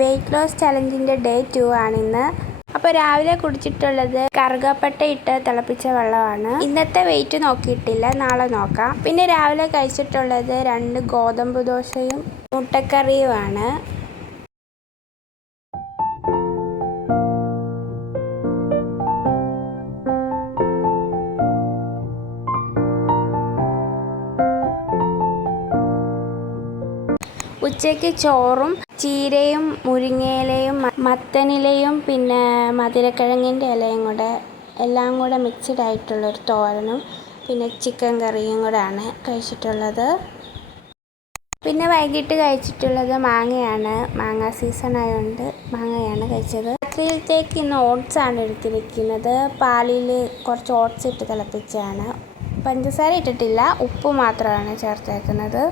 Wait loss ചലഞ്ചിൻ്റെ day 2 ആണിന്ന്. അപ്പോൾ രാവിലെ കുടിച്ചിട്ടുള്ളത് കറുകപ്പട്ട ഇട്ട് തിളപ്പിച്ച വെള്ളമാണ്. ഇന്നത്തെ വെയിറ്റ് നോക്കിയിട്ടില്ല, നാളെ നോക്കാം. പിന്നെ രാവിലെ കഴിച്ചിട്ടുള്ളത് 2 ഗോതമ്പ് ദോശയും മുട്ടക്കറിയുമാണ്. ഉച്ചയ്ക്ക് ചോറും ചീരയും മുരിങ്ങയിലയും മത്തനിലയും പിന്നെ മധുരക്കിഴങ്ങിൻ്റെ ഇലയും കൂടെ എല്ലാം കൂടെ മിക്സ്ഡ് ആയിട്ടുള്ളൊരു തോരനും പിന്നെ ചിക്കൻ കറിയും കൂടെയാണ് കഴിച്ചിട്ടുള്ളത്. പിന്നെ വൈകിട്ട് കഴിച്ചിട്ടുള്ളത് മാങ്ങയാണ്. മാങ്ങ സീസൺ ആയതുകൊണ്ട് മാങ്ങയാണ് കഴിച്ചത്. രാത്രിയിലത്തേക്ക് ഇന്ന് ഓട്സ് ആണ് എടുത്തിരിക്കുന്നത്. പാലിൽ കുറച്ച് ഓട്സ് ഇട്ട് തിളപ്പിച്ചാണ്. പഞ്ചസാര ഇട്ടിട്ടില്ല, ഉപ്പ് മാത്രമാണ് ചേർത്തേക്കുന്നത്.